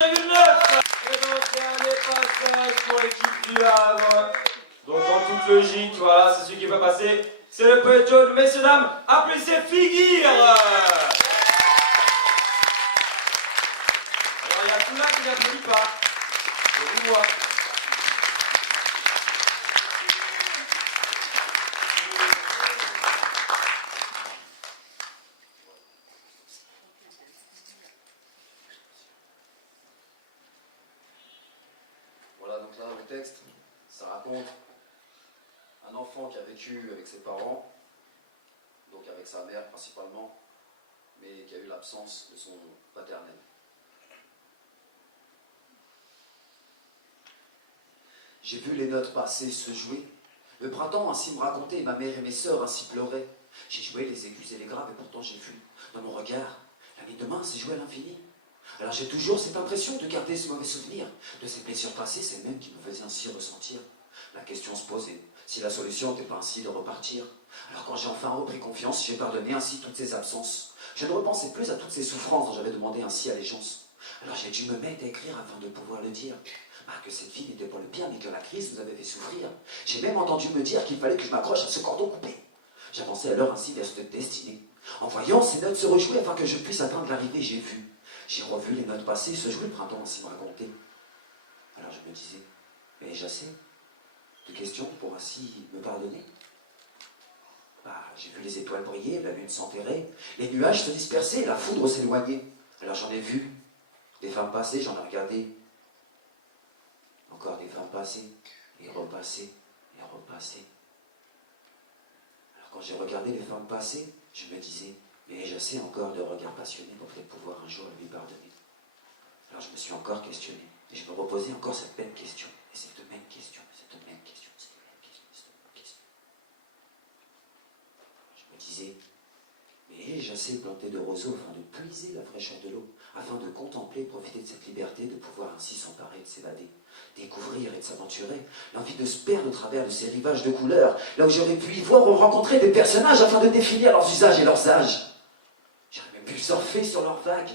Et donc dernier passage pour l'équipe du Havre. Donc en toute logique, voilà, c'est celui qui va passer. C'est le poète jaune, messieurs dames, applaudissez Figuire. Alors il y a tout là qui n'applaudit pas. Je vous vois. Voilà, donc là, le texte, ça raconte un enfant qui a vécu avec ses parents, donc avec sa mère principalement, mais qui a eu l'absence de son paternel. J'ai vu les notes passer, se jouer. Le printemps ainsi me racontait, ma mère et mes sœurs ainsi pleuraient. J'ai joué les aigus et les graves, et pourtant j'ai vu, dans mon regard, la vie de demain s'est jouée à l'infini. Alors j'ai toujours cette impression de garder ce mauvais souvenir, de ces blessures passées, ces mêmes qui me faisaient ainsi ressentir. La question se posait, si la solution n'était pas ainsi de repartir. Alors quand j'ai enfin repris confiance, j'ai pardonné ainsi toutes ces absences. Je ne repensais plus à toutes ces souffrances dont j'avais demandé ainsi allégeance. Alors j'ai dû me mettre à écrire afin de pouvoir le dire. Que cette vie n'était pas le pire, mais que la crise nous avait fait souffrir. J'ai même entendu me dire qu'il fallait que je m'accroche à ce cordon coupé. J'avançais alors ainsi vers cette destinée. En voyant ces notes se rejouer afin que je puisse atteindre l'arrivée, j'ai revu les notes passées se jouer, le printemps ainsi me raconter. Alors je me disais, mais j'ai assez de questions pour ainsi me pardonner. J'ai vu les étoiles briller, la lune s'enterrer, les nuages se disperser, la foudre s'éloigner. Alors j'en ai vu des femmes passer, j'en ai regardé. Encore des femmes passées, et repassées, et repassées. Alors quand j'ai regardé les femmes passer, je me disais, mais j'ai assez encore de regards passionnés pour peut-être pouvoir un jour lui pardonner. Alors je me suis encore questionné, et je me reposais encore cette même question, et cette même question, cette même question, cette même question, cette même question. Je me disais, mais j'ai assez planté de roseaux afin de puiser la fraîcheur de l'eau, afin de contempler, profiter de cette liberté, de pouvoir ainsi s'emparer, de s'évader, découvrir et de s'aventurer, l'envie de se perdre au travers de ces rivages de couleurs, là où j'aurais pu y voir ou rencontrer des personnages afin de définir leurs usages et leurs âges. J'aurais même pu surfer sur leurs vagues,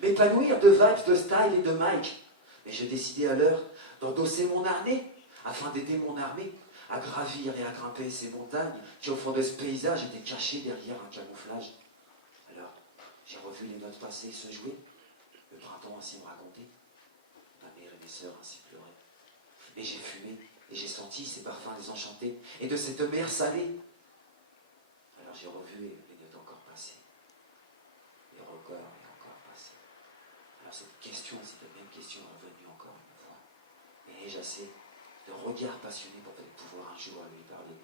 m'épanouir de vibes, de style et de mic. Mais j'ai décidé alors d'endosser mon harnais afin d'aider mon armée à gravir et à grimper ces montagnes qui, au fond de ce paysage, étaient cachées derrière un camouflage. Alors, j'ai revu les notes passées se jouer, le printemps ainsi me raconter, ma mère et mes sœurs ainsi pleurer. Et j'ai fumé, et j'ai senti ces parfums désenchantés, et de cette mer salée. Alors j'ai revu les notes encore passées, et encore passées. Alors cette question, cette même question est revenue encore une fois. Et j'ai assez de regards passionnés pour peut-être pouvoir un jour lui parler.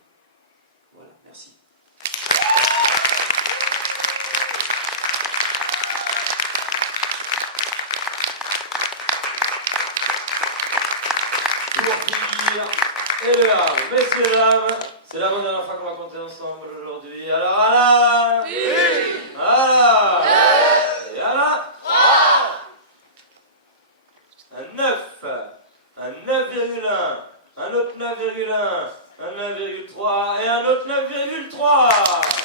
Voilà, merci. Pour Figuire et le Havre. Messieurs, dames, c'est la dernière fois qu'on va compter ensemble aujourd'hui. Alors, Alain! Oui! Alain! Et Alain? 3! Un 9, un 9,1, un autre 9,1, un 9,3 et un autre 9,3.